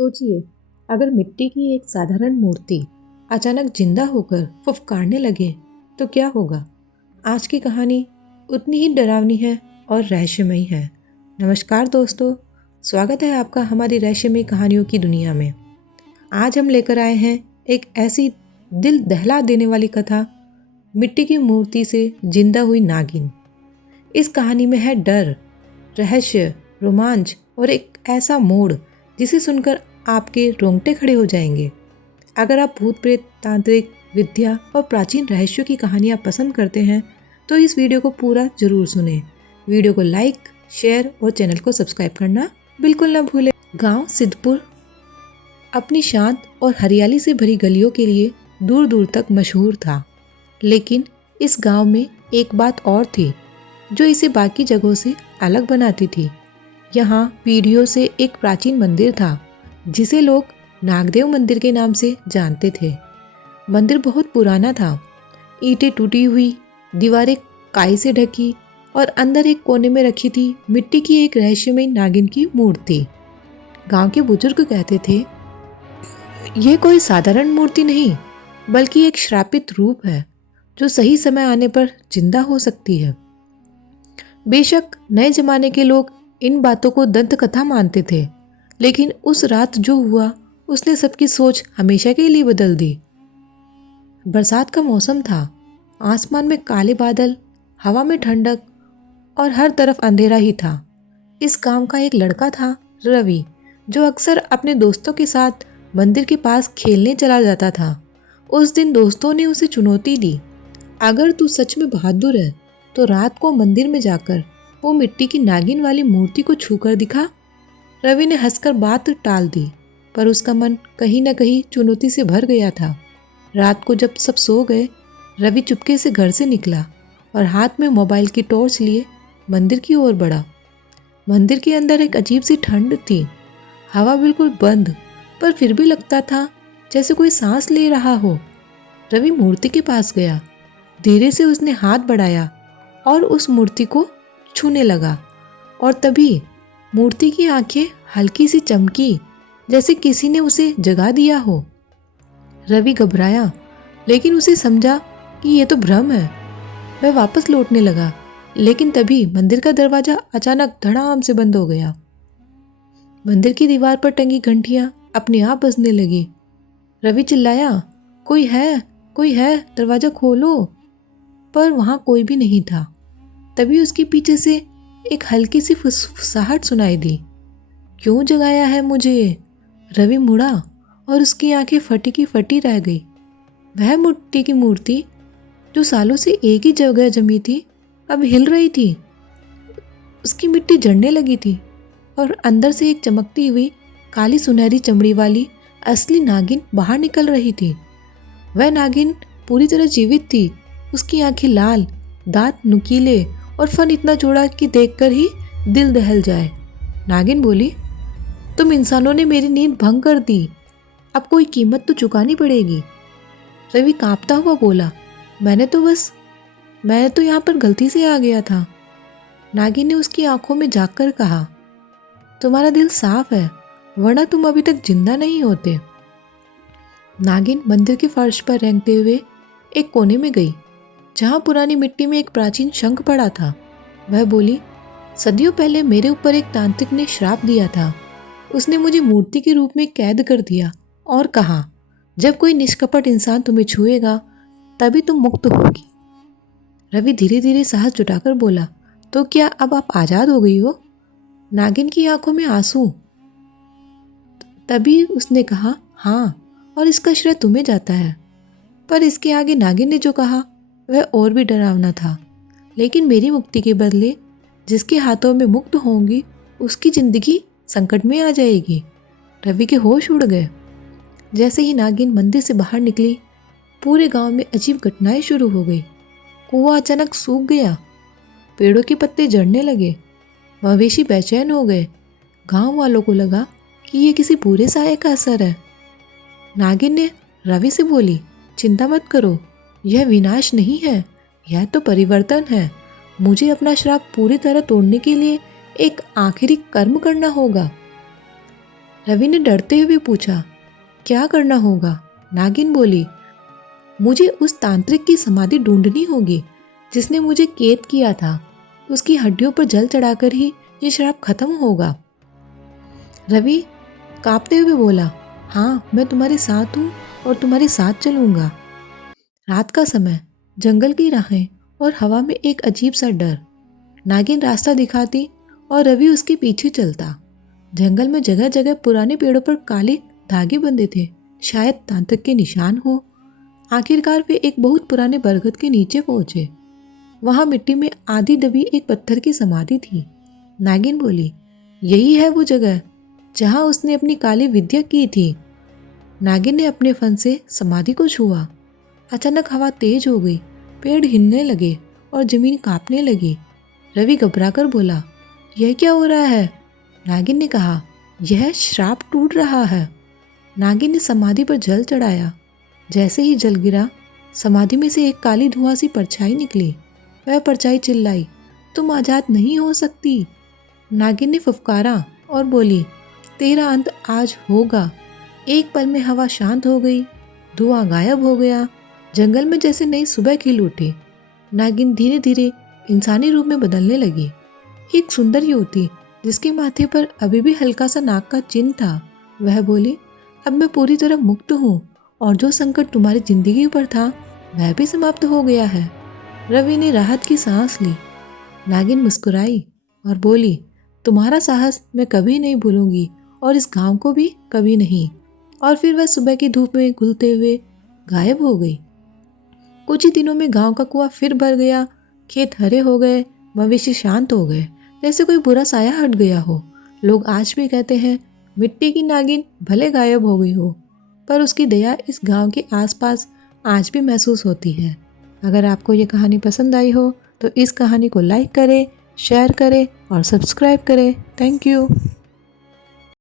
सोचिए, अगर मिट्टी की एक साधारण मूर्ति अचानक जिंदा होकर फुफकारने लगे तो क्या होगा। आज की कहानी उतनी ही डरावनी है और रहस्यमयी है। नमस्कार दोस्तों, स्वागत है आपका हमारी रहस्यमयी कहानियों की दुनिया में। आज हम लेकर आए हैं एक ऐसी दिल दहला देने वाली कथा, मिट्टी की मूर्ति से जिंदा हुई नागिन। इस कहानी में है डर, रहस्य, रोमांच और एक ऐसा मोड़ जिसे सुनकर आपके रोंगटे खड़े हो जाएंगे। अगर आप भूत प्रेत, तांत्रिक विद्या और प्राचीन रहस्यों की कहानियाँ पसंद करते हैं तो इस वीडियो को पूरा जरूर सुनें। वीडियो को लाइक, शेयर और चैनल को सब्सक्राइब करना बिल्कुल ना भूलें। गांव सिद्धपुर अपनी शांत और हरियाली से भरी गलियों के लिए दूर दूर तक मशहूर था, लेकिन इस गांव में एक बात और थी जो इसे बाकी जगहों से अलग बनाती थी। यहाँ पीढ़ियों से एक प्राचीन मंदिर था जिसे लोग नागदेव मंदिर के नाम से जानते थे। मंदिर बहुत पुराना था, ईंटें टूटी हुई, दीवारें काई से ढकी और अंदर एक कोने में रखी थी मिट्टी की एक रहस्यमयी नागिन की मूर्ति। गांव के बुजुर्ग कहते थे, ये कोई साधारण मूर्ति नहीं बल्कि एक श्रापित रूप है जो सही समय आने पर जिंदा हो सकती है। बेशक नए जमाने के लोग इन बातों को दंत कथा मानते थे, लेकिन उस रात जो हुआ उसने सबकी सोच हमेशा के लिए बदल दी। बरसात का मौसम था, आसमान में काले बादल, हवा में ठंडक और हर तरफ अंधेरा ही था। इस गांव का एक लड़का था, रवि, जो अक्सर अपने दोस्तों के साथ मंदिर के पास खेलने चला जाता था। उस दिन दोस्तों ने उसे चुनौती दी, अगर तू सच में बहादुर है तो रात को मंदिर में जाकर वो मिट्टी की नागिन वाली मूर्ति को छूकर दिखा। रवि ने हंसकर बात टाल दी, पर उसका मन कहीं न कहीं चुनौती से भर गया था। रात को जब सब सो गए, रवि चुपके से घर से निकला और हाथ में मोबाइल की टॉर्च लिए मंदिर की ओर बढ़ा। मंदिर के अंदर एक अजीब सी ठंड थी, हवा बिल्कुल बंद, पर फिर भी लगता था जैसे कोई सांस ले रहा हो। रवि मूर्ति के पास गया, धीरे से उसने हाथ बढ़ाया और उस मूर्ति को छूने लगा, और तभी मूर्ति की आंखें हल्की सी चमकी, जैसे किसी ने उसे जगा दिया हो। रवि घबराया, लेकिन उसे समझा कि ये तो भ्रम है। वह वापस लौटने लगा, लेकिन तभी मंदिर का दरवाजा अचानक धड़ाम से बंद हो गया। मंदिर की दीवार पर टंगी घंटियां अपने आप बजने लगी। रवि चिल्लाया, कोई है, कोई है, दरवाजा खोलो। पर वहां कोई भी नहीं था। तभी उसके पीछे से एक हल्की सी फुसफुसाहट सुनाई दी। क्यों जगाया है मुझे? रवि मुड़ा और उसकी आंखें फटी की फटी रह गई। वह मिट्टी की मूर्ति जो सालों से एक ही जगह जमी थी, अब हिल रही थी। उसकी मिट्टी जड़ने लगी थी और अंदर से एक चमकती हुई काली सुनहरी चमड़ी वाली असली नागिन बाहर निकल रही थी। वह नागिन पूरी तरह जीवित थी। उसकी आंखें लाल, दांत नुकीले और फन इतना चौड़ा कि देखकर ही दिल दहल जाए। नागिन बोली, तुम इंसानों ने मेरी नींद भंग कर दी, अब कोई कीमत तो चुकानी पड़ेगी। रवि कांपता हुआ बोला, मैं तो यहाँ पर गलती से आ गया था। नागिन ने उसकी आंखों में झांककर कहा, तुम्हारा दिल साफ है, वरना तुम अभी तक जिंदा नहीं होते। नागिन मंदिर के फर्श पर रेंगते हुए एक कोने में गई, जहाँ पुरानी मिट्टी में एक प्राचीन शंख पड़ा था। वह बोली, सदियों पहले मेरे ऊपर एक तांत्रिक ने श्राप दिया था। उसने मुझे मूर्ति के रूप में कैद कर दिया और कहा, जब कोई निष्कपट इंसान तुम्हें छुएगा तभी तुम मुक्त होगी। रवि धीरे धीरे साहस जुटाकर बोला, तो क्या अब आप आज़ाद हो गई हो? नागिन की आंखों में आंसू। तभी उसने कहा, हाँ, और इसका श्रेय तुम्हें जाता है। पर इसके आगे नागिन ने जो कहा वह और भी डरावना था। लेकिन मेरी मुक्ति के बदले जिसके हाथों में मुक्त होंगी उसकी जिंदगी संकट में आ जाएगी। रवि के होश उड़ गए। जैसे ही नागिन मंदिर से बाहर निकली, पूरे गांव में अजीब घटनाएं शुरू हो गई। कुआं अचानक सूख गया, पेड़ों के पत्ते झड़ने लगे, मवेशी बेचैन हो गए। गांव वालों को लगा कि ये किसी बुरे साये का असर है। नागिन ने रवि से बोली, चिंता मत करो, यह विनाश नहीं है, यह तो परिवर्तन है। मुझे अपना श्राप पूरी तरह तोड़ने के लिए एक आखिरी कर्म करना होगा। रवि ने डरते हुए पूछा, क्या करना होगा? नागिन बोली, मुझे उस तांत्रिक की समाधि ढूंढनी होगी जिसने मुझे कैद किया था। उसकी हड्डियों पर जल चढ़ाकर ही ये श्राप खत्म होगा। रवि कांपते हुए बोला, हाँ, मैं तुम्हारे साथ हूँ और तुम्हारे साथ चलूंगा। रात का समय, जंगल की राहें और हवा में एक अजीब सा डर। नागिन रास्ता दिखाती और रवि उसके पीछे चलता। जंगल में जगह जगह पुराने पेड़ों पर काले धागे बंधे थे, शायद तांत्रिक के निशान हो। आखिरकार वे एक बहुत पुराने बरगद के नीचे पहुंचे। वहां मिट्टी में आधी दबी एक पत्थर की समाधि थी। नागिन बोली, यही है वो जगह जहां उसने अपनी काली विद्या की थी। नागिन ने अपने फन से समाधि को छुआ। अचानक हवा तेज हो गई, पेड़ हिलने लगे और जमीन कांपने लगी। रवि घबराकर बोला, यह क्या हो रहा है? नागिन ने कहा, यह श्राप टूट रहा है। नागिन ने समाधि पर जल चढ़ाया। जैसे ही जल गिरा, समाधि में से एक काली धुआं सी परछाई निकली। वह परछाई चिल्लाई, तुम आजाद नहीं हो सकती। नागिन ने फुफकारा और बोली, तेरा अंत आज होगा। एक पल में हवा शांत हो गई, धुआं गायब हो गया। जंगल में जैसे नई सुबह खिल उठी। नागिन धीरे धीरे इंसानी रूप में बदलने लगी। एक सुंदर युवती जिसके माथे पर अभी भी हल्का सा नाग का चिन्ह था। वह बोली, अब मैं पूरी तरह मुक्त हूँ और जो संकट तुम्हारी जिंदगी पर था वह भी समाप्त हो गया है। रवि ने राहत की सांस ली। नागिन मुस्कुराई और बोली, तुम्हारा साहस मैं कभी नहीं भूलूंगी और इस गांव को भी कभी नहीं। और फिर वह सुबह की धूप में घुलते हुए गायब हो गई। कुछ ही दिनों में गांव का कुआं फिर भर गया, खेत हरे हो गए, मवेशी शांत हो गए, जैसे कोई बुरा साया हट गया हो। लोग आज भी कहते हैं, मिट्टी की नागिन भले गायब हो गई हो, पर उसकी दया इस गांव के आसपास आज भी महसूस होती है। अगर आपको ये कहानी पसंद आई हो तो इस कहानी को लाइक करें, शेयर करें और सब्सक्राइब करें। Thank you.